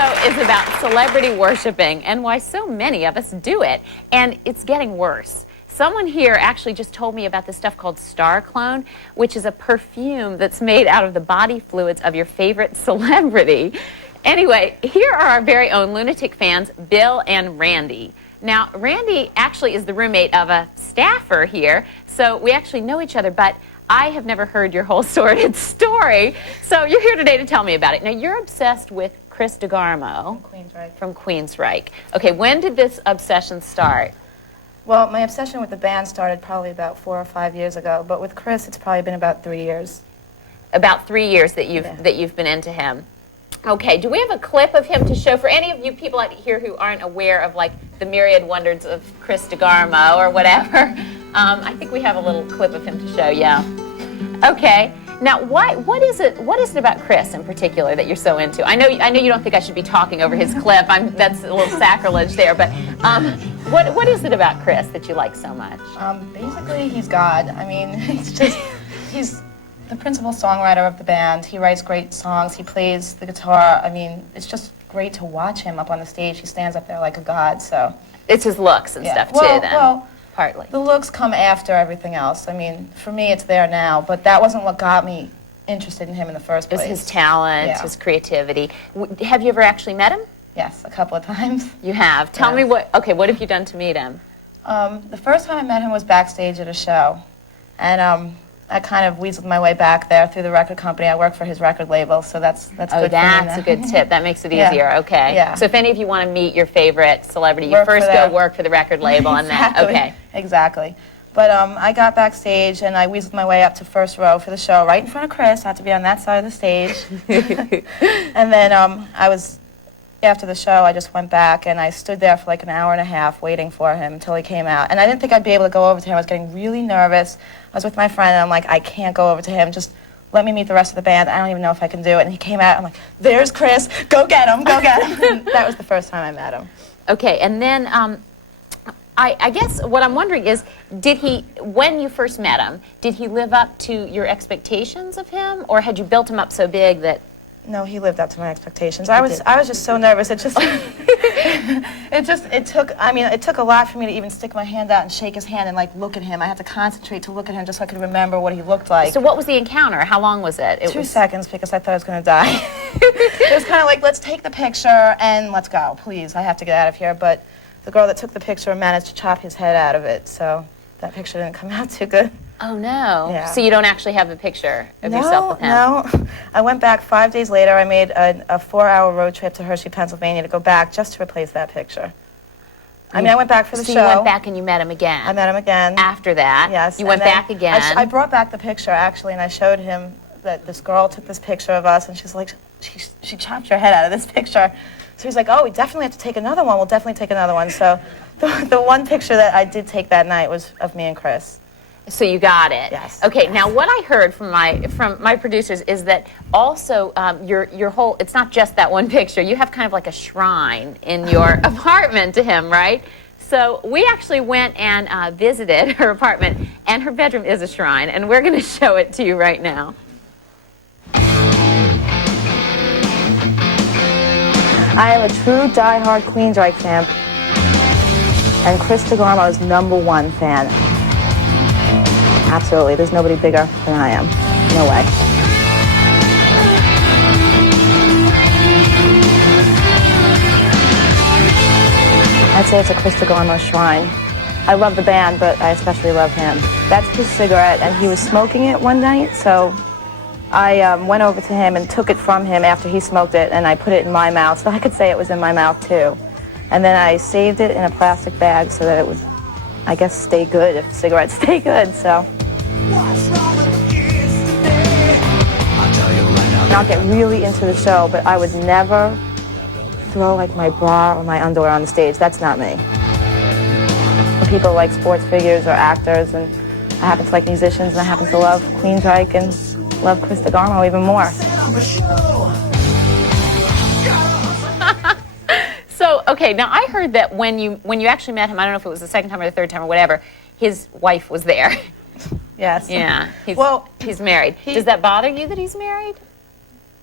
show is about celebrity worshiping and why so many of us do it. And it's getting worse. Someone here actually just told me about this stuff called Star Clone, which is a perfume that's made out of the body fluids of your favorite celebrity. Anyway, here are our very own lunatic fans, Bill and Randy. Now, Randy actually is the roommate of a staffer here, so we actually know each other, but I have never heard your whole sordid story. So you're here today to tell me about it. Now, you're obsessed with Chris DeGarmo. From Queensryche. Okay, when did this obsession start? Well, my obsession with the band started probably about 4 or 5 years ago, but with Chris, it's probably been about 3 years. About 3 years that you've been into him. Okay, do we have a clip of him to show for any of you people out here who aren't aware of like the myriad wonders of Chris DeGarmo or whatever? I think we have a little clip of him to show. Yeah. Okay. Now, what is it about Chris in particular that you're so into? I know you don't think I should be talking over his clip. That's a little sacrilege there, but what is it about Chris that you like so much? Basically, he's God. I mean, he's the principal songwriter of the band. He writes great songs. He plays the guitar. I mean, it's just great to watch him up on the stage. He stands up there like a god. So it's his looks and stuff too. Then well, partly the looks come after everything else. I mean, for me, it's there now, but that wasn't what got me interested in him in the first place. It was his talent, his creativity. Have you ever actually met him? Yes, a couple of times. You have. Tell me what have you done to meet him? The first time I met him was backstage at a show, and I kind of weaseled my way back there through the record company. I work for his record label, so that's good for me. That's a good tip. That makes it easier. Okay. Yeah. So if any of you want to meet your favorite celebrity, you first go work for the record label and then, okay. Exactly. But I got backstage and I weaseled my way up to first row for the show, right in front of Chris. I had to be on that side of the stage. And then after the show, I just went back and I stood there for like an hour and a half waiting for him until he came out. And I didn't think I'd be able to go over to him. I was getting really nervous. I was with my friend and I'm like, I can't go over to him. Just let me meet the rest of the band. I don't even know if I can do it. And he came out. I'm like, there's Chris. Go get him. Go get him. And that was the first time I met him. Okay. And then I guess what I'm wondering is, when you first met him, did he live up to your expectations of him? Or had you built him up so big that... No, he lived up to my expectations. I was just so nervous. It took a lot for me to even stick my hand out and shake his hand and like look at him. I had to concentrate to look at him just so I could remember what he looked like. So what was the encounter? How long was it? 2 seconds because I thought I was going to die. It was kind of like, let's take the picture and let's go, please. I have to get out of here. But the girl that took the picture managed to chop his head out of it, so that picture didn't come out too good. Oh, no. Yeah. So you don't actually have a picture of yourself with him? No. I went back 5 days later. I made a 4-hour road trip to Hershey, Pennsylvania to go back just to replace that picture. I mean, I went back for the show. So you went back and you met him again? I met him again. After that? Yes. You went back again? I brought back the picture, actually, and I showed him that this girl took this picture of us, and she's like, she chopped your head out of this picture. So he's like, oh, we definitely have to take another one. We'll definitely take another one. So the one picture that I did take that night was of me and Chris. So you got it. Yes. Okay. Now, what I heard from my producers is that also your whole, it's not just that one picture. You have kind of like a shrine in your apartment to him, right? So we actually went and visited her apartment, and her bedroom is a shrine, and we're going to show it to you right now. I am a true die-hard Queensryche fan, and Chris DeGarmo is #1 fan. Absolutely. There's nobody bigger than I am. No way. I'd say it's a Chris DeGarmo shrine. I love the band, but I especially love him. That's his cigarette, and he was smoking it one night, so I went over to him and took it from him after he smoked it, and I put it in my mouth so I could say it was in my mouth, too. And then I saved it in a plastic bag so that it would, I guess, stay good if cigarettes stay good, so. And I'll get really into the show, but I would never throw like my bra or my underwear on the stage. That's not me. And people like sports figures or actors, and I happen to like musicians, and I happen to love Queensryche and love Chris DeGarmo even more. So, okay, now I heard that when you actually met him, I don't know if it was the second time or the third time or whatever, his wife was there. Yes. Yeah. He's married. Does that bother you that he's married?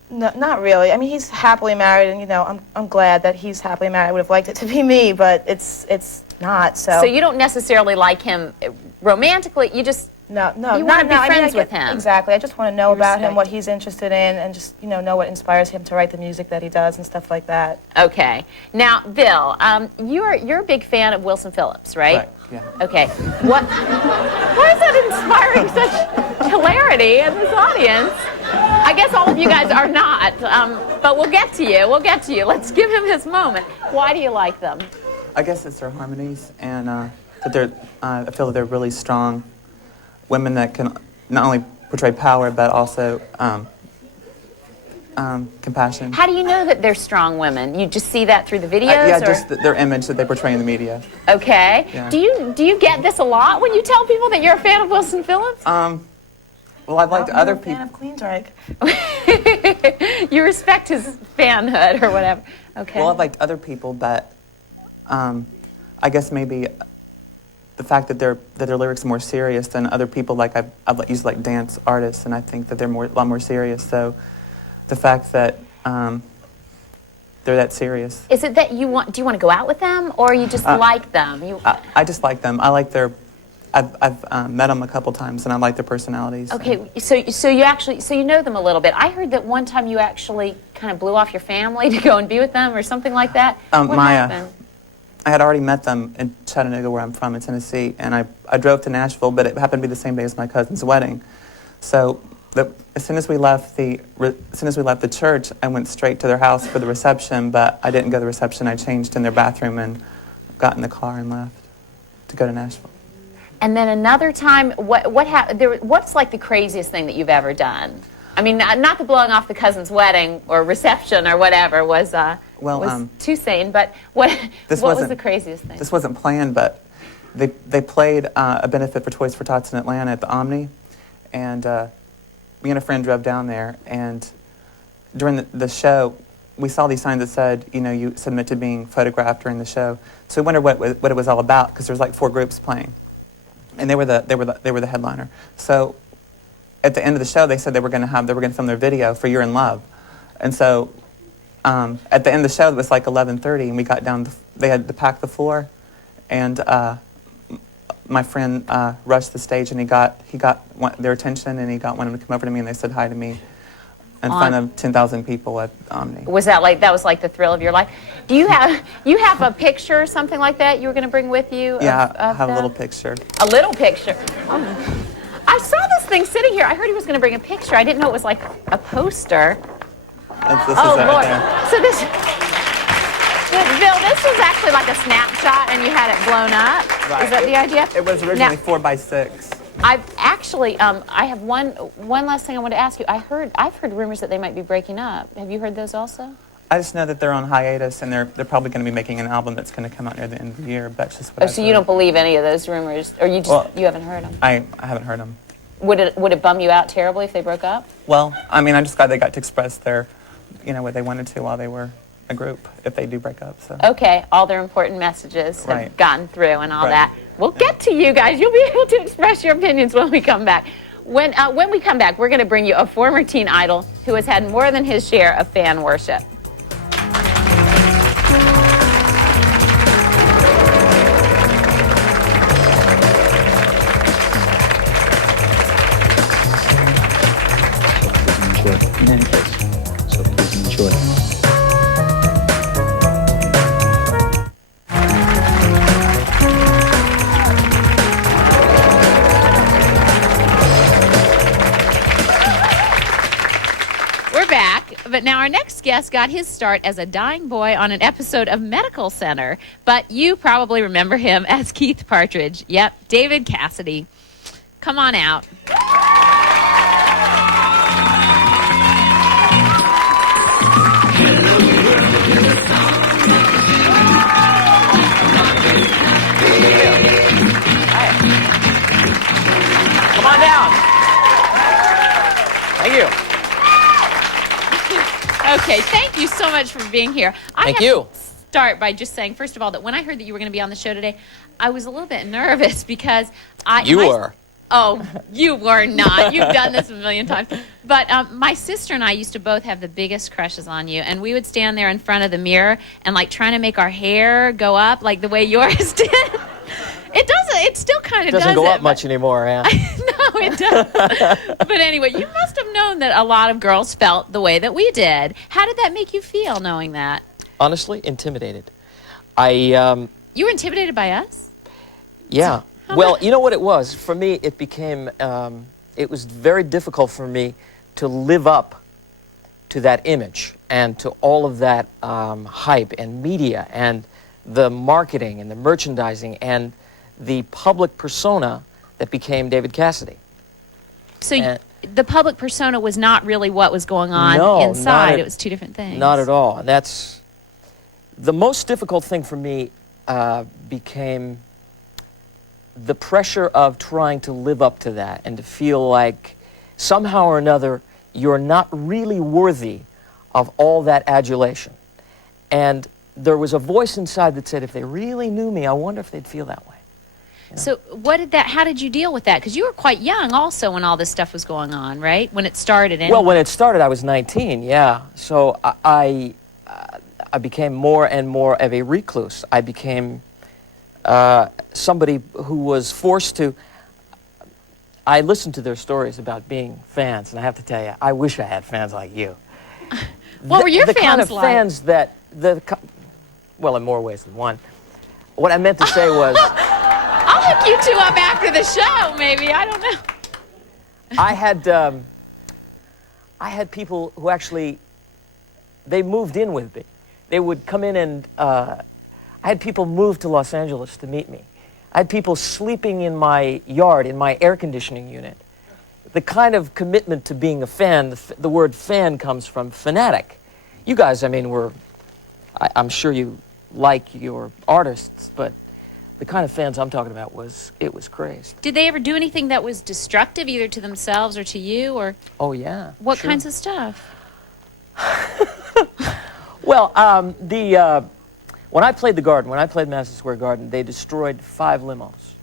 No, not really. I mean, he's happily married, and I'm glad that he's happily married. I would have liked it to be me, but it's not. So. So you don't necessarily like him romantically. You just No, you want to be friends with him. Exactly. I just want to know about him, respect. what he's interested in, and just know what inspires him to write the music that he does and stuff like that. Okay. Now, Bill, you're a big fan of Wilson Phillips, right? Right, yeah. Okay. Why is that inspiring such hilarity in this audience? I guess all of you guys are not, but we'll get to you. We'll get to you. Let's give him his moment. Why do you like them? I guess it's their harmonies, and that they're. I feel that they're really strong women that can not only portray power but also compassion. How do you know that they're strong women? You just see that through the videos? Yeah, or? just their image that they portray in the media. Okay. Yeah. Do you get this a lot when you tell people that you're a fan of Wilson Phillips? Well, I've liked other I'm a fan people. of Queensryche. You respect his fanhood or whatever. Okay. Well, I've liked other people, but I guess maybe the fact that their lyrics are more serious than other people. Like I've used like dance artists, and I think that they're a lot more serious. So the fact that they're that serious. Is it that do you want to go out with them, or you just like them? I just like them. I like their. I've met them a couple times, and I like their personalities. Okay, so you know them a little bit. I heard that one time you actually kind of blew off your family to go and be with them, or something like that. What happened? I had already met them in Chattanooga, where I'm from, in Tennessee, and I drove to Nashville, but it happened to be the same day as my cousin's wedding. So as soon as we left the church, I went straight to their house for the reception, but I didn't go to the reception. I changed in their bathroom and got in the car and left to go to Nashville. And then another time, what's like the craziest thing that you've ever done? I mean, not the blowing off the cousin's wedding or reception or whatever was too sane, but what was the craziest thing? This wasn't planned, but they played a benefit for Toys for Tots in Atlanta at the Omni, and me and a friend drove down there, and during the show, we saw these signs that said, you submit to being photographed during the show. So we wondered what it was all about, because there was like 4 groups playing. And they were the headliner. So at the end of the show, they said they were going to film their video for "You're in Love," and so at the end of the show, it was like 11:30, and we got down. They had to pack the floor, and my friend rushed the stage, and he got their attention, and he got one of them to come over to me, and they said hi to me in front of 10,000 people at Omni. Was that was the thrill of your life? Do you have a picture or something like that you were going to bring with you? Yeah, I have a little picture. A little picture. Oh. I saw this thing sitting here. I heard he was going to bring a picture. I didn't know it was like a poster. This is Lord! right there. So Bill, this was actually like a snapshot, and you had it blown up. Right. Is that the idea? It was originally 4x6. I've actually, I have one last thing I want to ask you. I've heard rumors that they might be breaking up. Have you heard those also? I just know that they're on hiatus, and they're probably going to be making an album that's going to come out near the end of the year. That's just what I've So heard. you don't believe any of those rumors, or you haven't heard them? I haven't heard them. Would it bum you out terribly if they broke up? Well, I mean, I'm just glad they got to express their, what they wanted to while they were a group, if they do break up. So. Okay, all their important messages have Right. gotten through and all Right. that. We'll get to you guys. You'll be able to express your opinions when we come back. When we come back, we're going to bring you a former teen idol who has had more than his share of fan worship. So please enjoy. We're back, but now our next guest got his start as a dying boy on an episode of Medical Center, but you probably remember him as Keith Partridge. Yep, David Cassidy. Come on out. Come on down. Thank you. Okay, thank you so much for being here. Thank you. Start by just saying, first of all, that when I heard that you were going to be on the show today, I was a little bit nervous because You were. Oh, you were not. You've done this a million times. But my sister and I used to both have the biggest crushes on you, and we would stand there in front of the mirror and like trying to make our hair go up like the way yours did. It doesn't. It still kind of does. Doesn't go up much anymore, yeah. No, it doesn't. But anyway, you must have known that a lot of girls felt the way that we did. How did that make you feel, knowing that? Honestly, intimidated. You were intimidated by us? Yeah. Well, you know what it was? For me, it became, it was very difficult for me to live up to that image and to all of that hype and media and the marketing and the merchandising and the public persona that became David Cassidy. So the public persona was not really what was going on inside. It was two different things. Not at all. And that's the most difficult thing for me became the pressure of trying to live up to that and to feel like somehow or another you're not really worthy of all that adulation. And there was a voice inside that said, if they really knew me, I wonder if they'd feel that way. You know? So how did you deal with that? Because you were quite young also when all this stuff was going on, right? When it started anyway. Well, when it started, I was 19, yeah. So I became more and more of a recluse. I became somebody who was forced to... I listened to their stories about being fans, and I have to tell you, I wish I had fans like you. What were your fans like? The kind of like? fans that... well, in more ways than one. What I meant to say was... I'll hook you two up after the show, maybe. I don't know. I had people who actually... They moved in with me. They would come in and... I had people move to Los Angeles to meet me. I had people sleeping in my yard, in my air conditioning unit. The kind of commitment to being a fan, the word fan comes from fanatic. You guys, I mean, I'm sure you like your artists, but the kind of fans I'm talking about was crazed. Did they ever do anything that was destructive, either to themselves or to you, or? Oh, yeah. What sure. kinds of stuff? Well, when I played the Garden, when I played Madison Square Garden, they destroyed 5 limos.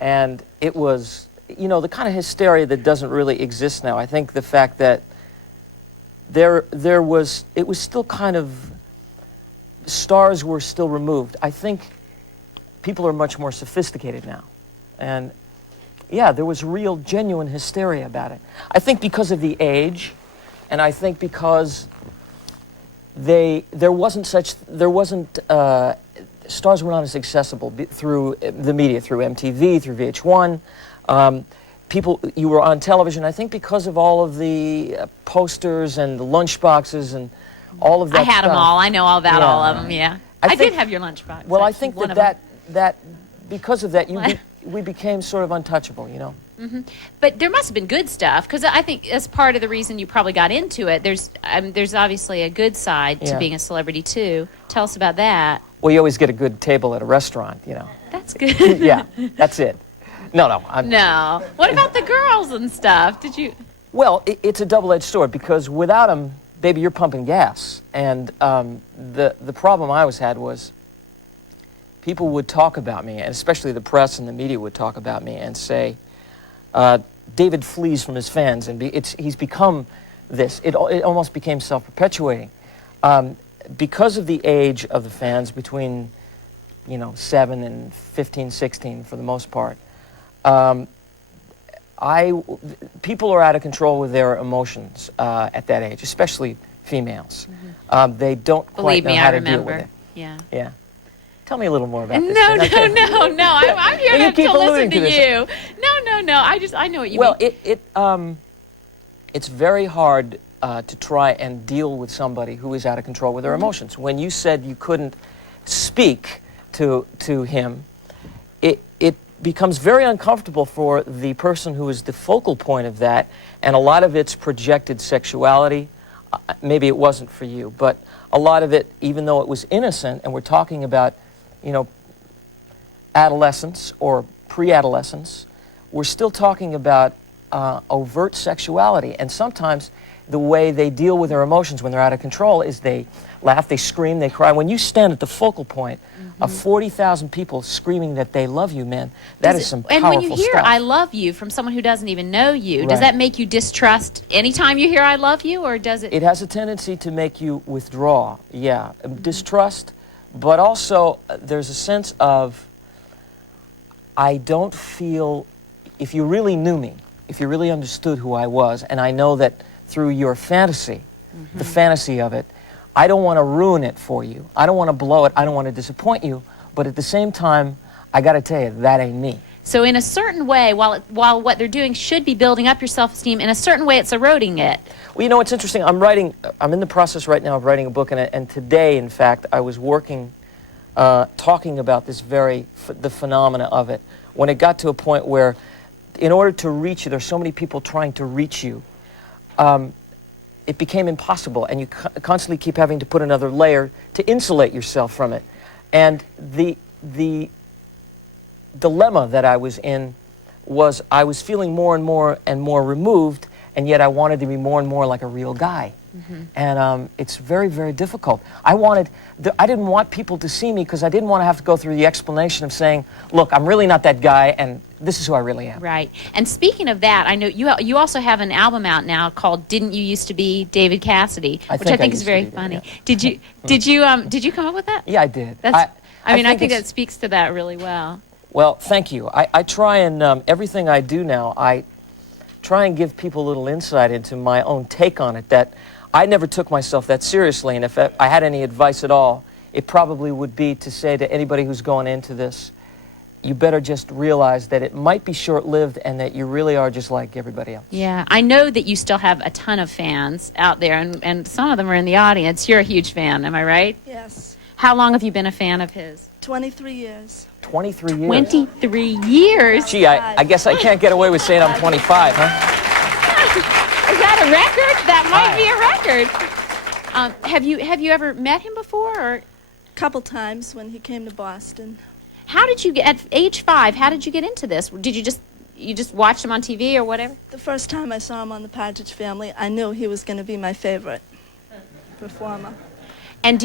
And it was, you know, the kind of hysteria that doesn't really exist now. I think the fact that it was still kind of, stars were still removed. I think people are much more sophisticated now. And yeah, there was real, genuine hysteria about it. I think because of the age, and I think because stars were not as accessible through the media, through MTV, through VH1. You were on television. I think because of all of the posters and the lunchboxes and all of that I had stuff. them all. I know all about all of them, yeah. I did have your lunchbox. Well, I think that because of that, we became sort of untouchable, you know. Mm-hmm. But there must have been good stuff, because I think as part of the reason you probably got into it, there's obviously a good side to being a celebrity too. Tell us about that. Well, you always get a good table at a restaurant, you know. That's good. Yeah, that's it. No. No. What about the girls and stuff? Did you? Well, it's a double-edged sword, because without them, baby, you're pumping gas. And the problem I always had was people would talk about me, and especially the press and the media would talk about me and say, David flees from his fans, and he's become this. It almost became self-perpetuating. Because of the age of the fans, between 7 and 15, 16 for the most part, people are out of control with their emotions at that age, especially females. Mm-hmm. They don't quite know how to deal with it. Yeah. Tell me a little more about this. No. I'm here to listen to you. No. I know what you mean. Well, it's very hard to try and deal with somebody who is out of control with their emotions. When you said you couldn't speak to him, it becomes very uncomfortable for the person who is the focal point of that, and a lot of it's projected sexuality. Maybe it wasn't for you, but a lot of it, even though it was innocent, and we're talking about, adolescence or pre-adolescence, we're still talking about overt sexuality. And sometimes the way they deal with their emotions when they're out of control is they laugh, they scream, they cry. When you stand at the focal point of 40,000 people screaming that they love you, man, that is some And powerful when you hear stuff. "I love you" from someone who doesn't even know you, does Right. that make you distrust anytime you hear "I love you," or does it? It has a tendency to make you withdraw, yeah. Distrust, but also there's a sense of, I don't feel, if you really knew me, if you really understood who I was, and I know that through your fantasy, the fantasy of it, I don't want to ruin it for you. I don't want to blow it. I don't want to disappoint you. But at the same time, I got to tell you, that ain't me. So in a certain way, while what they're doing should be building up your self-esteem, in a certain way it's eroding it. Well, you know, it's interesting. I'm in the process right now of writing a book, and today, in fact, I was working, talking about this the phenomena of it. When it got to a point where, in order to reach you, there's so many people trying to reach you, it became impossible, and you constantly keep having to put another layer to insulate yourself from it. And the dilemma that I was in was I was feeling more and more removed, and yet I wanted to be more and more like a real guy. And it's very, very difficult. I didn't want people to see me because I didn't want to have to go through the explanation of saying, look, I'm really not that guy, and this is who I really am. Right. And speaking of that, I know you also have an album out now called "Didn't You Used to Be David Cassidy," which I think is very funny. Yeah. Did you come up with that? Yeah, I did. I think that speaks to that really well. Well, thank you. I try and, everything I do now, I try and give people a little insight into my own take on it, that I never took myself that seriously, and if I had any advice at all, it probably would be to say to anybody who's going into this, you better just realize that it might be short-lived and that you really are just like everybody else. Yeah, I know that you still have a ton of fans out there, and some of them are in the audience. You're a huge fan, am I right? Yes. How long have you been a fan of his? 23 years. 23 years. 23 years? Gee, I guess I can't get away with saying I'm 25, huh? Is that a record? That might be a record. Have you ever met him before? Or Couple times when he came to Boston. how did you get at age 5? How did you get into this? Did you just watch him on TV or whatever? The first time I saw him on the Partridge Family, I knew he was going to be my favorite performer. And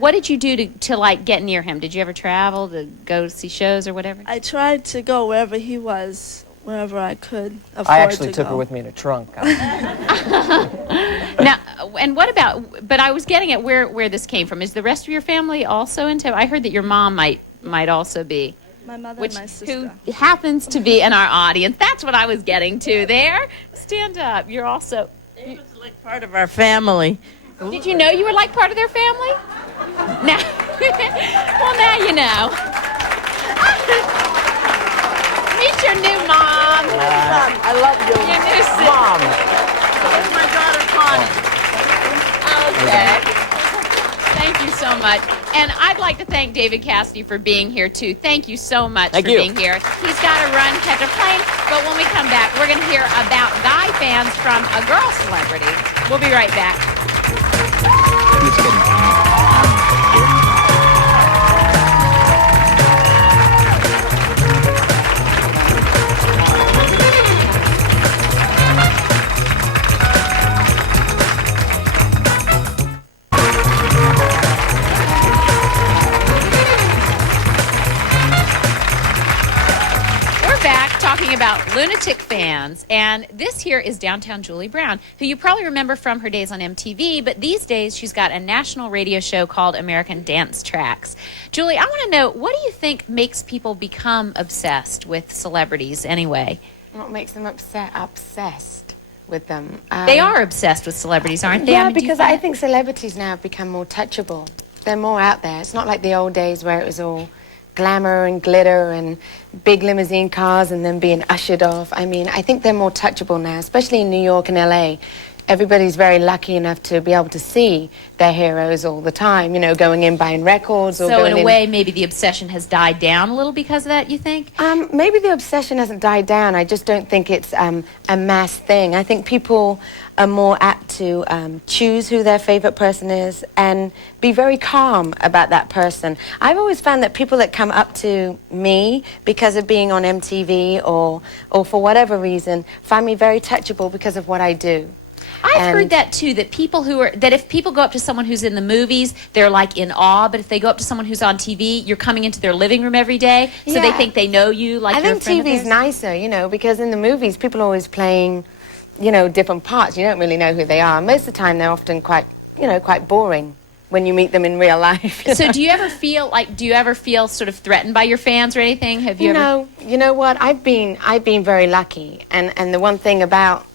what did you do to like get near him? Did you ever travel to go see shows or whatever? I tried to go wherever he was, wherever I could afford to I actually took go. her with me in a trunk. Now, and what about? But I was getting at where this came from. Is the rest of your family also into? I heard that your mom might also be. My mother Which, and my sister. who happens to be in our audience. That's what I was getting to there. Stand up. You're also. David's like part of our family. Did you know you were like part of their family? Now, well, now you know. Meet your new mom. I love you, Your new sister. Mom. It's my daughter Connie. Okay. Thank you so much. And I'd like to thank David Cassidy for being here, too. Thank you so much Thank for you. being here. He's got to run, catch a plane. But when we come back, we're going to hear about guy fans from a girl celebrity. We'll be right back. Please get in. Talking about lunatic fans, and this here is downtown Julie Brown, who you probably remember from her days on MTV, but these days she's got a national radio show called American Dance Tracks. Julie, I want to know, what do you think makes people become obsessed with celebrities anyway? What makes them obsessed with them? They are obsessed with celebrities, aren't they? Yeah, I mean, do you because find I think celebrities now have become more touchable. They're more out there. It's not like the old days where it was all glamour and glitter and big limousine cars and then being ushered off. I mean, I think they're more touchable now, especially in New York and LA. Everybody's very lucky enough to be able to see their heroes all the time, you know, going in buying records or So going in a way, maybe the obsession has died down a little because of that, you think? Maybe the obsession hasn't died down. I just don't think it's a mass thing. I think people are more apt to choose who their favorite person is and be very calm about that person. I've always found that people that come up to me because of being on MTV or for whatever reason find me very touchable because of what I do. I've heard that too, that if people go up to someone who's in the movies, they're like in awe, but if they go up to someone who's on TV, you're coming into their living room every day, so they think they know you like you're a friend of theirs. I think TV's nicer, you know, because in the movies, people are always playing, you know, different parts. You don't really know who they are. Most of the time, they're often quite boring when you meet them in real life. So do you ever feel sort of threatened by your fans or anything? Have you ever? You know what? I've been very lucky, and the one thing about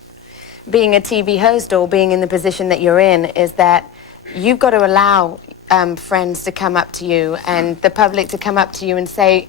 being a TV host or being in the position that you're in is that you've got to allow friends to come up to you and the public to come up to you and say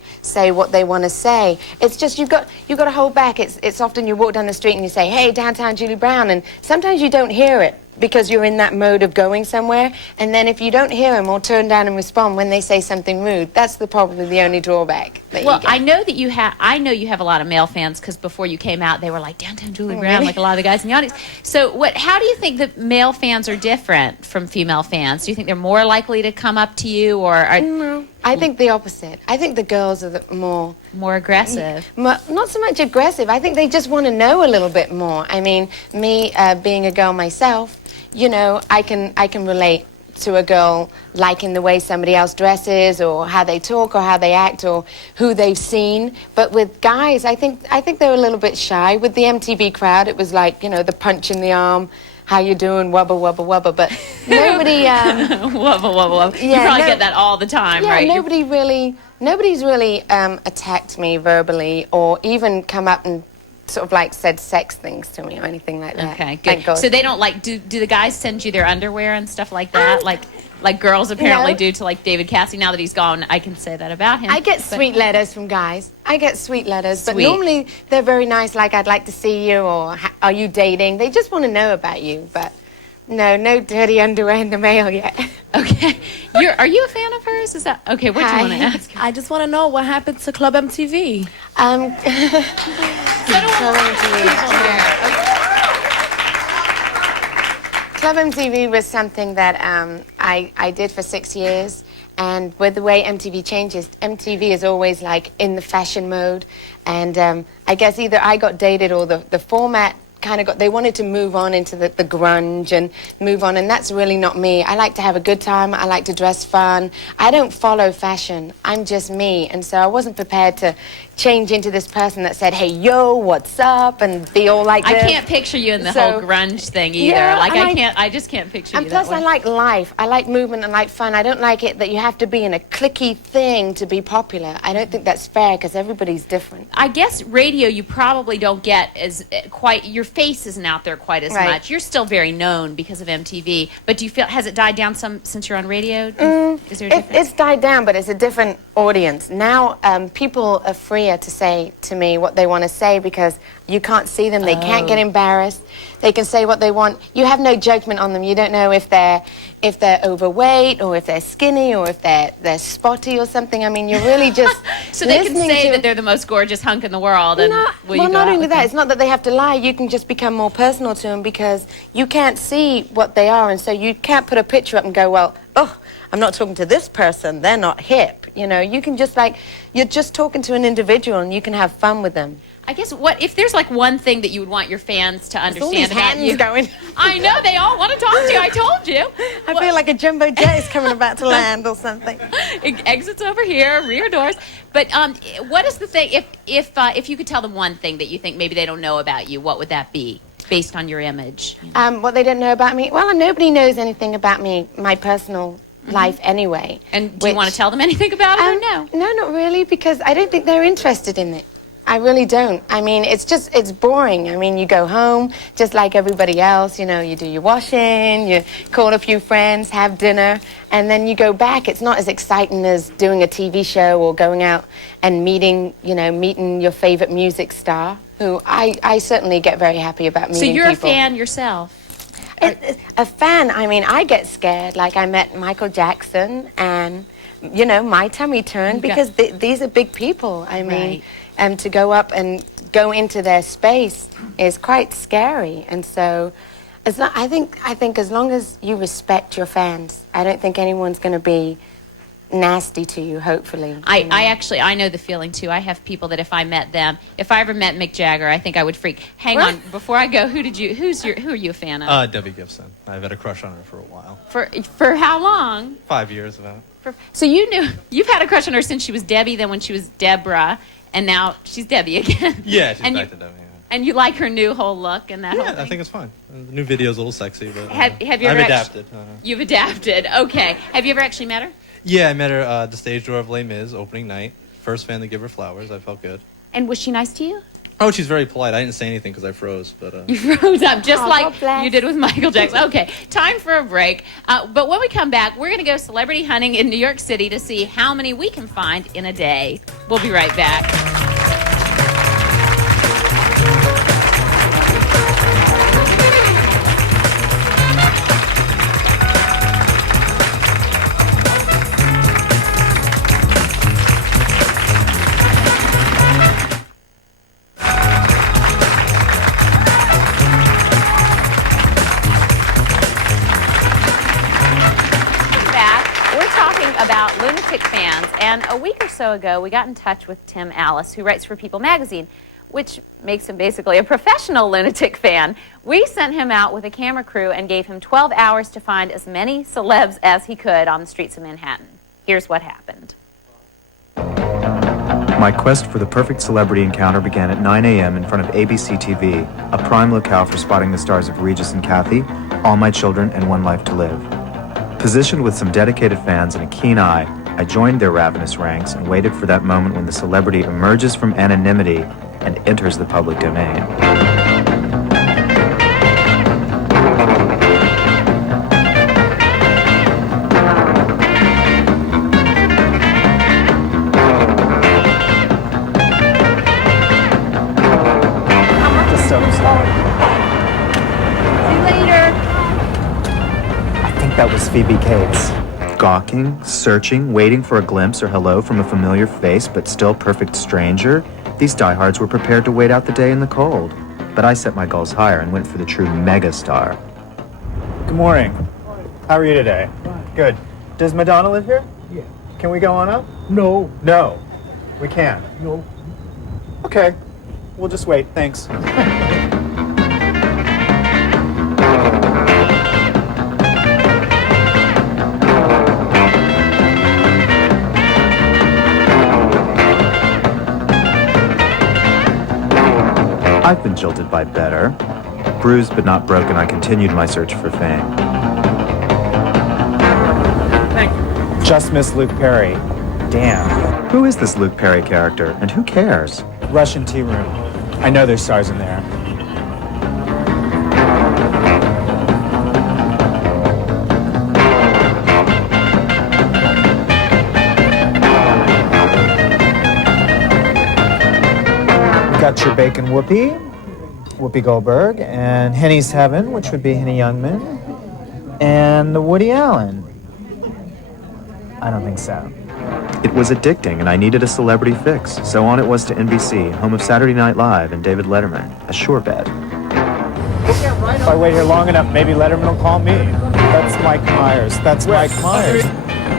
what they want to say. It's just you've got to hold back. It's often you walk down the street and you say, "Hey, downtown Julie Brown," and sometimes you don't hear it because you're in that mode of going somewhere. And then if you don't hear them or turn down and respond when they say something rude, that's probably the only drawback that you get. I know that you have a lot of male fans because before you came out, they were like downtown Julie Brown, really? like a lot of the guys in the audience. So how do you think that male fans are different from female fans? Do you think they're more likely to come up to you, or No, I think the opposite. I think the girls are more aggressive? Not so much aggressive. I think they just want to know a little bit more. I mean, me being a girl myself, you know, I can relate to a girl liking the way somebody else dresses or how they talk or how they act or who they've seen. But with guys, I think they're a little bit shy. With the MTV crowd, it was like, you know, the punch in the arm, how you doing, wubba, wubba, wubba. But nobody... wubba, wubba, wubba. You probably get that all the time, right? Nobody's really attacked me verbally or even come up and sort of like said sex things to me or anything like that. Okay, good. Thank God. So they don't like, do the guys send you their underwear and stuff like that? Like girls apparently do to like David Cassidy. Now that he's gone, I can say that about him. I get sweet letters from guys. But Sweet. normally they're very nice, like I'd like to see you or are you dating? They just want to know about you, but no dirty underwear in the mail yet. Okay. Are you a fan of hers? Is that okay? What do you want to ask? I just want to know what happened to Club MTV. Club MTV was something that I did for 6 years, and with the way MTV changes, MTV is always like in the fashion mode, and I guess either I got dated or the format kind of they wanted to move on into the grunge and move on, and that's really not me. I like to have a good time. I like to dress fun. I don't follow fashion. I'm just me, and so I wasn't prepared to change into this person that said, "Hey, yo, what's up?" and be all like this. I can't picture you in the whole grunge thing either. Yeah, I just can't picture you. And plus, I like life. I like movement and like fun. I don't like it that you have to be in a cliquey thing to be popular. I don't think that's fair because everybody's different. I guess radio, you probably don't get as quite, your face isn't out there quite as much. You're still very known because of MTV, but do you feel, has it died down some since you're on radio? Is there a difference? It's died down, but it's a different audience. Now people are freer to say to me what they want to say because you can't see them. They can't get embarrassed. They can say what they want. You have no judgment on them. You don't know if they're overweight or if they're skinny or if they're spotty or something. I mean, you're really just so they can say that they're the most gorgeous hunk in the world. And not only that, it's not that they have to lie. You can just become more personal to them because you can't see what they are, and so you can't put a picture up and go, well, I'm not talking to this person. They're not hip. You know, you can just you're just talking to an individual and you can have fun with them. I guess if there's like one thing that you would want your fans to understand about you. Going. I know, they all want to talk to you. I told you. I feel like a jumbo jet is coming about to land or something. Exits over here, rear doors. But what is the thing, if you could tell them one thing that you think maybe they don't know about you, what would that be? Based on your image. What they don't know about me? Well, nobody knows anything about me, my personal life anyway. And do you want to tell them anything about it or no? No, not really, because I don't think they're interested in it. I really don't. I mean, it's boring. I mean, you go home just like everybody else. You know, you do your washing, you call a few friends, have dinner, and then you go back. It's not as exciting as doing a TV show or going out and meeting your favorite music star, who I certainly get very happy about meeting people. So you're a fan yourself? A fan. I mean, I get scared. Like I met Michael Jackson and, my tummy turned because these are big people. I mean... to go up and go into their space is quite scary, and so I think as long as you respect your fans, I don't think anyone's going to be nasty to you, hopefully. I know the feeling too. I have people that if I met them, if I ever met Mick Jagger, I think I would freak. Hang on, before I go, who are you a fan of? Debbie Gibson. I've had a crush on her for a while. For how long? 5 years about. So you've had a crush on her since she was Debbie, then when she was Deborah, and now she's Debbie again. Yeah, she's back to Debbie. Yeah. And you like her new whole look and that whole thing? Yeah, I think it's fun. The new video's a little sexy, but have you I've ever adapted. You've adapted. Okay. Have you ever actually met her? Yeah, I met her at the stage door of Les Mis opening night. First fan to give her flowers. I felt good. And was she nice to you? Oh, she's very polite. I didn't say anything because I froze. But you froze up just like you did with Michael Jackson. Okay, time for a break. But when we come back, we're going to go celebrity hunting in New York City to see how many we can find in a day. We'll be right back. About lunatic fans, and a week or so ago we got in touch with Tim Alice, who writes for People magazine, which makes him basically a professional lunatic fan. We sent him out with a camera crew and gave him 12 hours to find as many celebs as he could on the streets of Manhattan. Here's what happened. My quest for the perfect celebrity encounter began at 9 a.m. in front of ABC TV, a prime locale for spotting the stars of Regis and Kathy, All My Children, and One Life to Live. Positioned with some dedicated fans and a keen eye, I joined their ravenous ranks and waited for that moment when the celebrity emerges from anonymity and enters the public domain. Just so sorry. See you later. I think that was Phoebe Cates. Gawking, searching, waiting for a glimpse or hello from a familiar face but still perfect stranger, these diehards were prepared to wait out the day in the cold. But I set my goals higher and went for the true megastar. Good morning. How are you today? Good. Does Madonna live here? Yeah. Can we go on up? No. No. We can't. No. Okay. We'll just wait. Thanks. I've been jilted by better. Bruised but not broken, I continued my search for fame. Thank you. Just missed Luke Perry. Damn. Who is this Luke Perry character, and who cares? Russian tea room. I know there's stars in there. Got your bacon Whoopi Goldberg, and Henny's Heaven, which would be Henny Youngman, and the Woody Allen. I don't think so. It was addicting, and I needed a celebrity fix, so on it was to NBC, home of Saturday Night Live and David Letterman, a sure bet. If I wait here long enough, maybe Letterman will call me. That's Mike Myers. That's Mike Myers.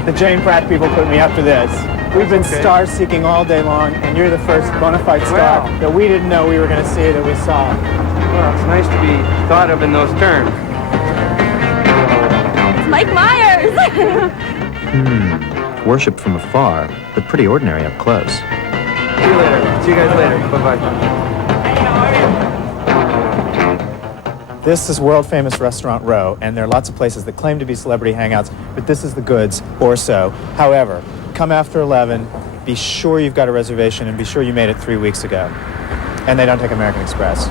The Jane Pratt people put me up to this. We've been star-seeking all day long, and you're the first bona fide star that we didn't know we were going to see that we saw. Well, it's nice to be thought of in those terms. It's Mike Myers! Worshipped from afar, but pretty ordinary up close. See you later. See you guys later. Bye-bye. This is world-famous Restaurant Row, and there are lots of places that claim to be celebrity hangouts, but this is the goods, or so. However, come after 11, be sure you've got a reservation, and be sure you made it 3 weeks ago. And they don't take American Express.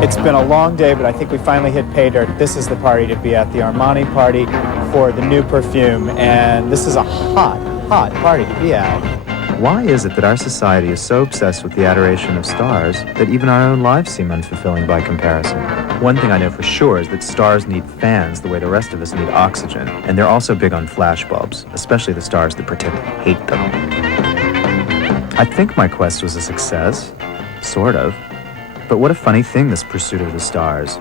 It's been a long day, but I think we finally hit pay dirt. This is the party to be at, the Armani party for the new perfume, and this is a hot, hot party to be at. Why is it that our society is so obsessed with the adoration of stars that even our own lives seem unfulfilling by comparison? One thing I know for sure is that stars need fans the way the rest of us need oxygen, and they're also big on flashbulbs, especially the stars that pretend to hate them. I think my quest was a success, sort of. But what a funny thing, this pursuit of the stars.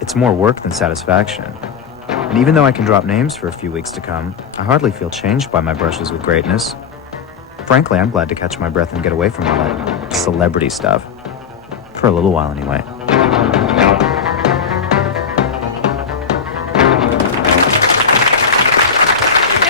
It's more work than satisfaction. And even though I can drop names for a few weeks to come, I hardly feel changed by my brushes with greatness. Frankly, I'm glad to catch my breath and get away from all that celebrity stuff. For a little while, anyway.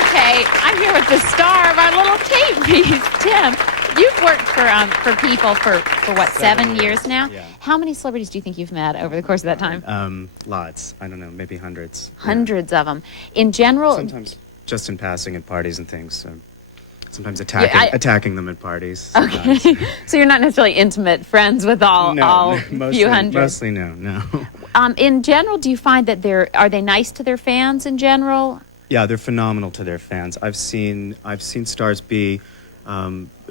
Okay, I'm here with the star of our little tape piece, Tim. You've worked for people for what, 7 years now? Yeah. How many celebrities do you think you've met over the course of that time? Lots. I don't know, maybe hundreds. Hundreds of them. In general... Sometimes just in passing at parties and things. So sometimes attacking them at parties. Okay. So you're not necessarily intimate friends with all few hundred? Mostly no. In general, do you find that are they nice to their fans in general? Yeah, they're phenomenal to their fans. I've seen stars be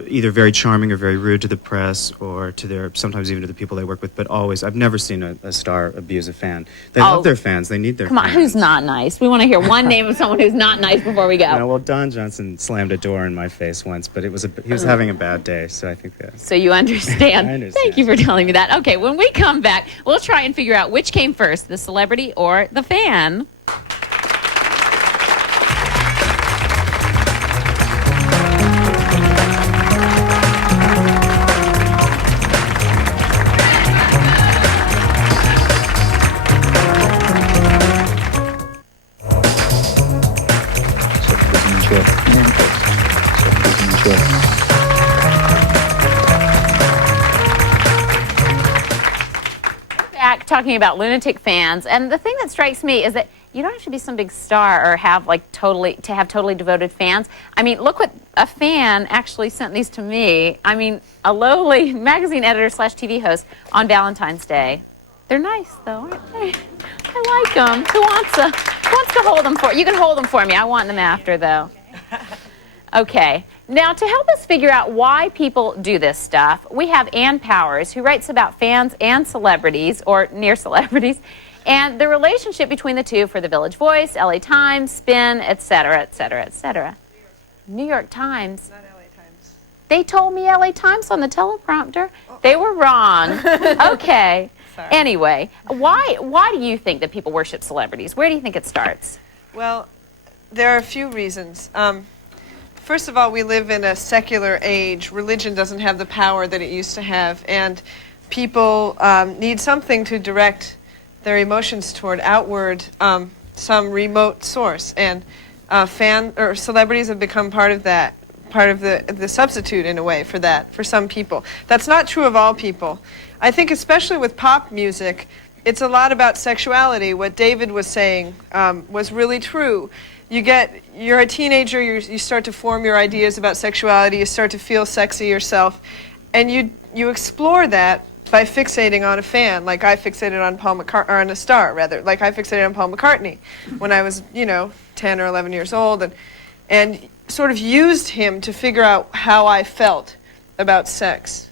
either very charming or very rude to the press or to sometimes even to the people they work with, but always, I've never seen a star abuse a fan. They love their fans. They need their fans. Come on, who's not nice? We want to hear one name of someone who's not nice before we go. Well, Don Johnson slammed a door in my face once, but he was having a bad day, so I think that... So you understand. I understand. Thank you for telling me that. Okay, when we come back, we'll try and figure out which came first, the celebrity or the fan. Back talking about lunatic fans, and the thing that strikes me is that you don't have to be some big star or have totally devoted fans. I mean, look what a fan actually sent these to me. I mean, a lowly magazine editor / TV host on Valentine's Day. They're nice though, aren't they? I like them. Who wants to hold them for? You can hold them for me. I want them after though. Okay. Now, to help us figure out why people do this stuff, we have Ann Powers, who writes about fans and celebrities, or near celebrities, and the relationship between the two for the Village Voice, LA Times, Spin, etc., etc., etc. New York Times. Not LA Times. They told me LA Times on the teleprompter. They were wrong. Okay. Sorry. Anyway, why do you think that people worship celebrities? Where do you think it starts? Well, there are a few reasons. First of all, we live in a secular age. Religion doesn't have the power that it used to have, and people need something to direct their emotions toward outward, some remote source, and celebrities have become part of that, part of the substitute in a way for that, for some people. That's not true of all people. I think especially with pop music, it's a lot about sexuality. What David was saying was really true. You're a teenager, you start to form your ideas about sexuality, you start to feel sexy yourself, and you explore that by fixating on a fan, like I fixated on Paul McCartney, or on a star rather, like I fixated on Paul McCartney when I was, 10 or 11 years old, and sort of used him to figure out how I felt about sex.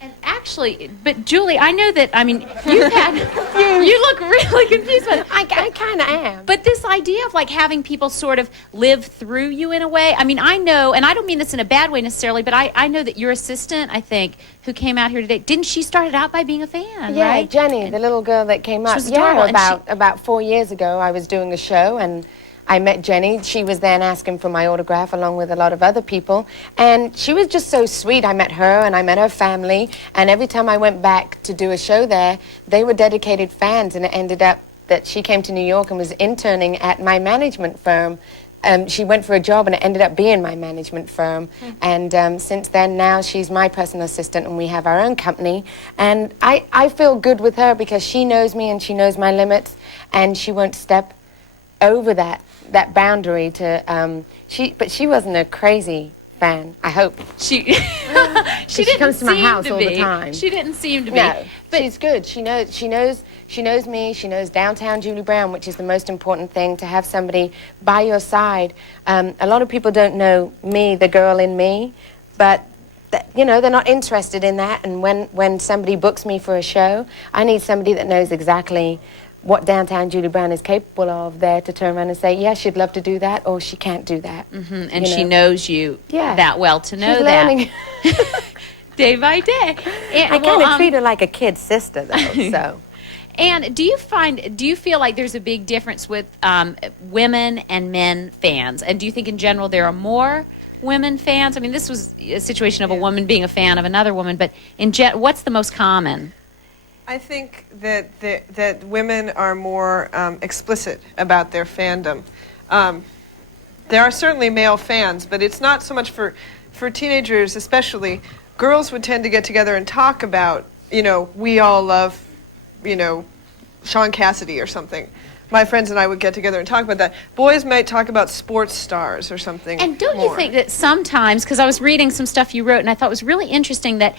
And actually, but Julie, I know that, I mean, you look really confused by it. I kind of am. But this idea of having people sort of live through you in a way, I mean, I know, and I don't mean this in a bad way necessarily, but I know that your assistant, I think, who came out here today, didn't she start it out by being a fan, yeah, right? Jenny, the little girl that came up. She was adorable, about 4 years ago, I was doing a show, and I met Jenny. She was then asking for my autograph along with a lot of other people. And she was just so sweet. I met her and I met her family. And every time I went back to do a show there, they were dedicated fans. And it ended up that she came to New York and was interning at my management firm. She went for a job and it ended up being my management firm. And since then, now she's my personal assistant and we have our own company. And I feel good with her because she knows me and she knows my limits. And she won't step over that boundary to but she wasn't a crazy fan, I hope. She she comes to my house all the time. She didn't seem to be. No, but she's good. She knows me. She knows downtown Julie Brown, which is the most important thing, to have somebody by your side. A lot of people don't know me, the girl in me, but they're not interested in that. And when somebody books me for a show, I need somebody that knows exactly what downtown Julie Brown is capable of there to turn around and say, yeah, she'd love to do that, or she can't do that. Mm-hmm. And she knows you that well to know She's that. Learning. Day by day. I kind of treat her like a kid sister, though, so. And do you feel like there's a big difference with women and men fans? And do you think in general there are more women fans? I mean, this was a situation of a woman being a fan of another woman, but what's the most common? I think that women are more explicit about their fandom. There are certainly male fans, but it's not so much for teenagers especially. Girls would tend to get together and talk about, we all love, Sean Cassidy or something. My friends and I would get together and talk about that. Boys might talk about sports stars or something. And don't you think that sometimes, because I was reading some stuff you wrote, and I thought it was really interesting that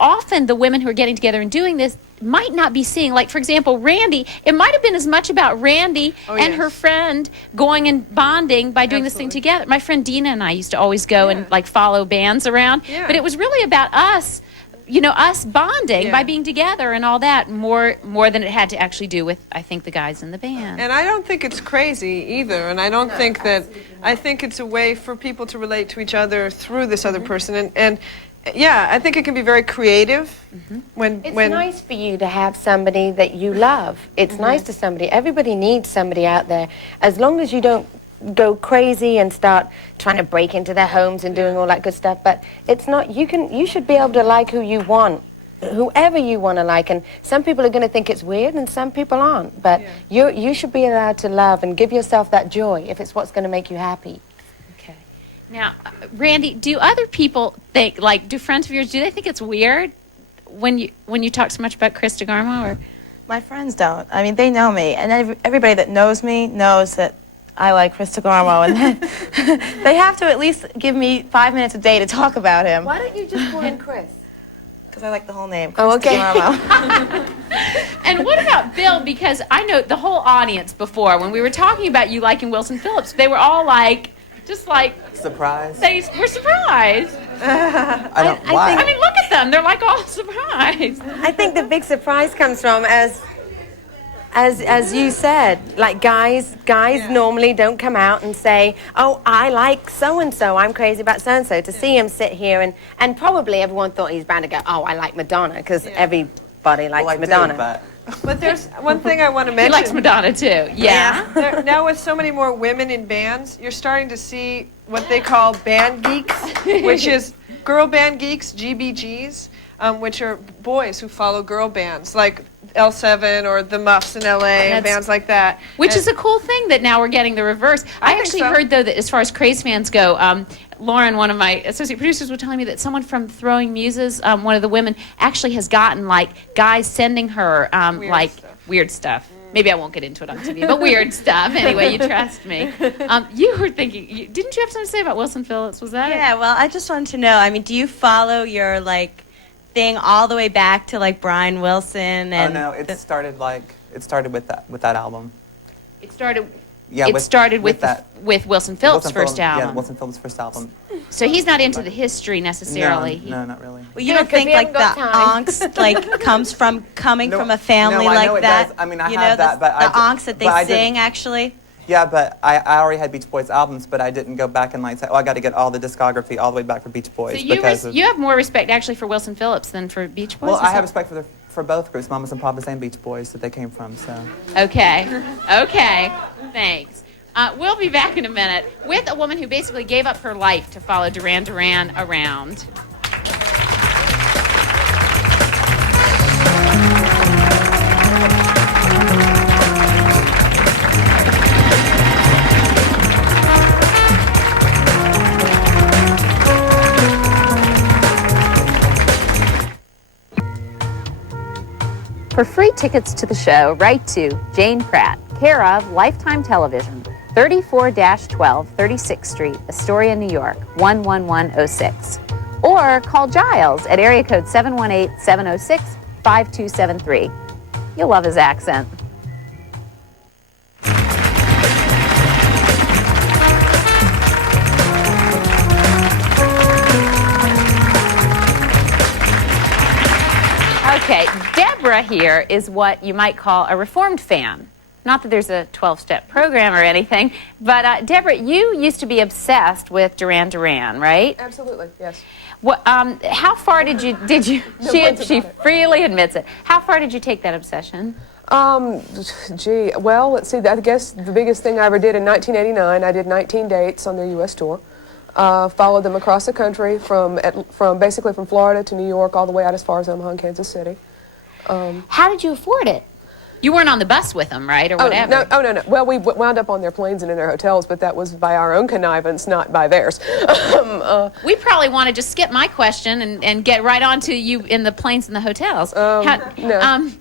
often the women who are getting together and doing this might not be seeing, like, for example, Randy, it might have been as much about Randy and her friend going and bonding by doing this thing together. My friend Dina and I used to always go and, like, follow bands around. Yeah. But it was really about us, us bonding by being together and all that, more than it had to actually do with, I think, the guys in the band. And I don't think it's crazy either, and I don't think that, I think it's a way for people to relate to each other through this other person, and yeah, I think it can be very creative. It's nice for you to have somebody that you love. It's nice to somebody. Everybody needs somebody out there. As long as you don't go crazy and start trying to break into their homes and doing all that good stuff. But it's not, you should be able to like who you want, whoever you want to like. And some people are going to think it's weird and some people aren't. But you should be allowed to love and give yourself that joy if it's what's going to make you happy. Okay. Now, Randy, do other people think, like, do friends of yours, do they think it's weird when you talk so much about Chris DeGarmo? Or? My friends don't. I mean, they know me. And everybody that knows me knows that I like Chris DeGarmo, and they have to at least give me 5 minutes a day to talk about him. Why don't you just call him Chris? Because I like the whole name, Chris okay. DeGarmo. And what about Bill? Because I know the whole audience before, when we were talking about you liking Wilson Phillips, they were all like, just like... Surprised? They were surprised. Why? I mean, look at them. They're like all surprised. I think the big surprise comes from, as you said, like guys normally don't come out and say, oh, I like so-and-so, I'm crazy about so-and-so. To see him sit here and probably everyone thought he's bound to go, oh, I like Madonna, because everybody likes Madonna. But there's one thing I want to mention. He likes Madonna too, yeah. Now with so many more women in bands, you're starting to see what they call band geeks, which is girl band geeks, GBGs. Which are boys who follow girl bands, like L7 or the Muffs in LA and bands like that. Which is a cool thing that now we're getting the reverse. I actually heard, though, that as far as craze fans go, Lauren, one of my associate producers, was telling me that someone from Throwing Muses, one of the women, actually has gotten, like, guys sending her, weird stuff. Maybe I won't get into it on TV, but weird stuff. Anyway, you trust me. You were thinking, didn't you have something to say about Wilson Phillips? Was that it? Yeah, well, I just wanted to know, I mean, do you follow your, like, thing all the way back to like Brian Wilson? And no, it started with that album. It started. Yeah, it started with Wilson Phillips' first album. Yeah, Wilson Phillips' first album. So he's not into the history necessarily. No, not really. Well, you don't think like the angst like comes from from a family like know that? It does. I mean, I have that, but the angst that they sing actually. Yeah, but I already had Beach Boys albums, but I didn't go back and like say, oh, I got to get all the discography all the way back for Beach Boys. So you have more respect actually for Wilson Phillips than for Beach Boys? Well, I have respect for both groups, Mamas and Papas and Beach Boys, that they came from. So. Okay, thanks. We'll be back in a minute with a woman who basically gave up her life to follow Duran Duran around. For free tickets to the show, write to Jane Pratt, care of Lifetime Television, 34-12 36th Street, Astoria, New York, 11106. Or call Giles at area code 718-706-5273. You'll love his accent. Okay, Deborah here is what you might call a reformed fan. Not that there's a 12-step program or anything, but Deborah, you used to be obsessed with Duran Duran, right? Absolutely, yes. What, how far did you? She freely admits it. How far did you take that obsession? Gee, well, let's see. I guess the biggest thing I ever did in 1989, I did 19 dates on their U.S. tour. Followed them across the country from basically from Florida to New York, all the way out as far as Omaha and Kansas City. How did you afford it? You weren't on the bus with them, right, or whatever? No. Well, we wound up on their planes and in their hotels, but that was by our own connivance, not by theirs. We probably want to just skip my question and get right on to you in the planes and the hotels. No.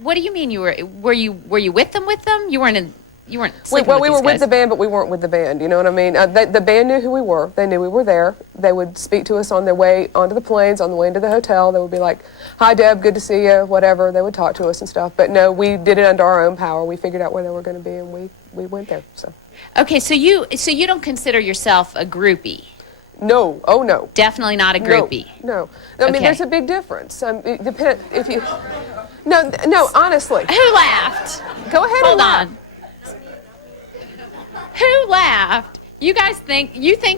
What do you mean? Were you with them? You weren't. You weren't. We were with guys. the band, but we weren't with the band. You know what I mean? The band knew who we were. They knew we were there. They would speak to us on their way onto the planes, on the way into the hotel. They would be like, "Hi, Deb, good to see you." Whatever. They would talk to us and stuff. But no, we did it under our own power. We figured out where they were going to be, and we went there. So. Okay, so you don't consider yourself a groupie? No. Oh no. Definitely not a groupie. No. I mean, there's a big difference. If you. No. Honestly. Who laughed? Go ahead. Hold on. Who laughed? You guys think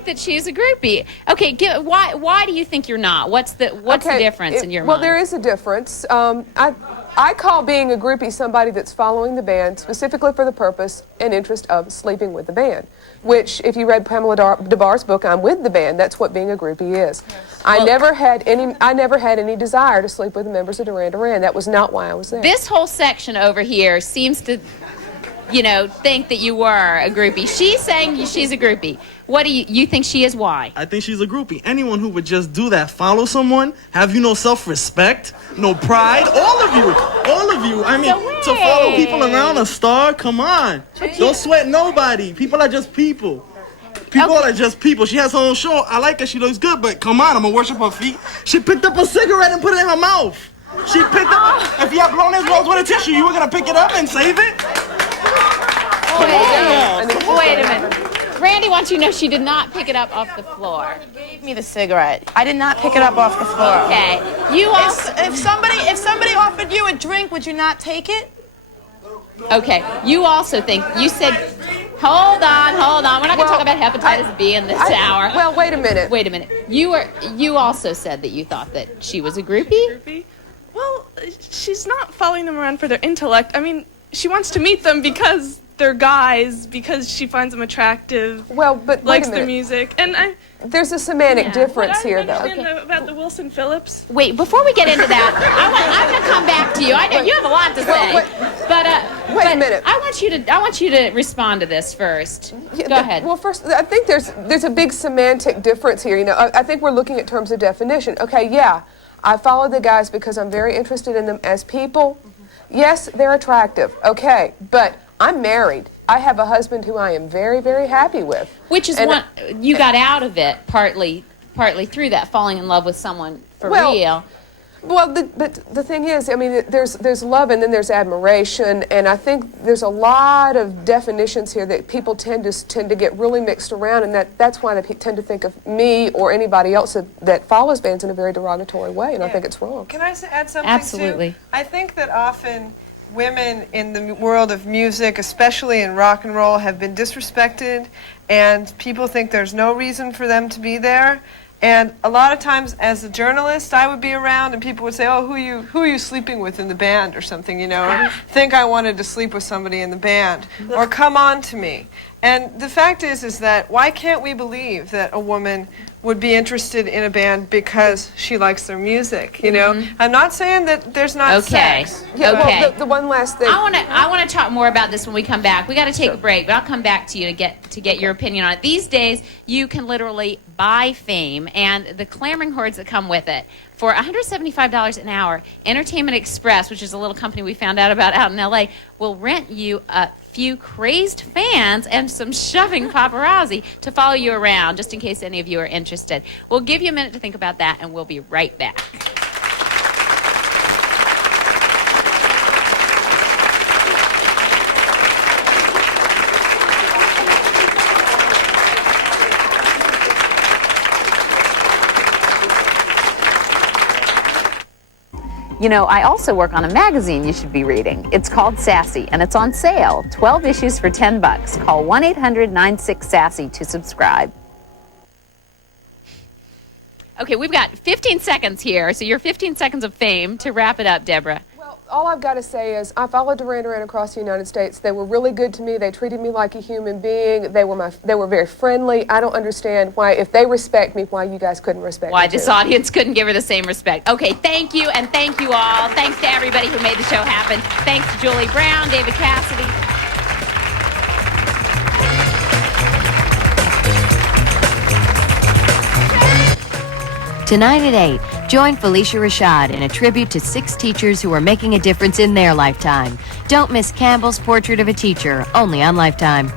that she's a groupie? Okay, why do you think you're not? What's the difference in your mind? Well, there is a difference. I call being a groupie somebody that's following the band specifically for the purpose and interest of sleeping with the band. Which, if you read Pamela DeBar's book, I'm with the band. That's what being a groupie is. I never had any desire to sleep with the members of Duran Duran. That was not why I was there. This whole section over here seems to, think that you were a groupie. She's saying she's a groupie. What do you think she is? Why? I think she's a groupie. Anyone who would just do that, follow someone, have no self-respect, no pride, all of you. I mean, to follow people around a star, come on. Don't sweat nobody. People are just people. People are just people. She has her own show. I like her. She looks good, but come on, I'm going to worship her feet. She picked up a cigarette and put it in her mouth. She picked up, if you had blown his nose with a tissue, you were going to pick it up and save it? Wait a minute. Randy wants you to know she did not pick it up off the floor. He gave me the cigarette. I did not pick it up off the floor. Okay. You also, if somebody offered you a drink, would you not take it? Okay. You also think you said. Hold on. We're not going to talk about hepatitis B in this hour. Well, wait a minute. You also said that you thought that she was a groupie? Well, she's not following them around for their intellect. I mean, she wants to meet them because they're guys, because she finds them attractive. Well, but likes their music, and there's a semantic difference here, though. I understand about the Wilson Phillips. Wait, before we get into that, I'm going to come back to you. I know you have a lot to say, wait a minute. I want you to respond to this first. Go ahead. Well, first, I think there's a big semantic difference here. I think we're looking at terms of definition. Okay, yeah, I follow the guys because I'm very interested in them as people. Yes, they're attractive. Okay, but I'm married. I have a husband who I am very, very happy with. Which is what you got out of it partly through that, falling in love with someone for real. Well, the thing is, I mean, there's love and then there's admiration, and I think there's a lot of definitions here that people tend to get really mixed around, and that's why they tend to think of me or anybody else that follows bands in a very derogatory way, and I think it's wrong. Can I add something? Absolutely. Too? I think that often women in the world of music, especially in rock and roll, have been disrespected, and people think there's no reason for them to be there. And a lot of times, as a journalist, I would be around, and people would say, "Oh, who are you sleeping with in the band, or something?" Or think I wanted to sleep with somebody in the band, or come on to me. And the fact is that why can't we believe that a woman would be interested in a band because she likes their music? I'm not saying that there's not sex. Yeah. Okay. Well, the one last thing. I want to talk more about this when we come back. We got to take a break, but I'll come back to you to get your opinion on it. These days, you can literally buy fame and the clamoring hordes that come with it. For $175 an hour, Entertainment Express, which is a little company we found out about out in L.A., will rent you a few crazed fans and some shoving paparazzi to follow you around, just in case any of you are interested. We'll give you a minute to think about that, and we'll be right back. I also work on a magazine you should be reading. It's called Sassy, and it's on sale. 12 issues for $10. Call 1-800-96-SASSY to subscribe. Okay, we've got 15 seconds here, so your 15 seconds of fame to wrap it up, Deborah. Well, all I've got to say is I followed Duran Duran across the United States. They were really good to me. They treated me like a human being. They were very friendly. I don't understand why, if they respect me, why you guys couldn't respect me. Why this too. audience couldn't give her the same respect. Okay, thank you, and thank you all. Thanks to everybody who made the show happen. Thanks to Julie Brown, David Cassidy. Tonight at 8, join Felicia Rashad in a tribute to 6 teachers who are making a difference in their lifetime. Don't miss Campbell's Portrait of a Teacher, only on Lifetime.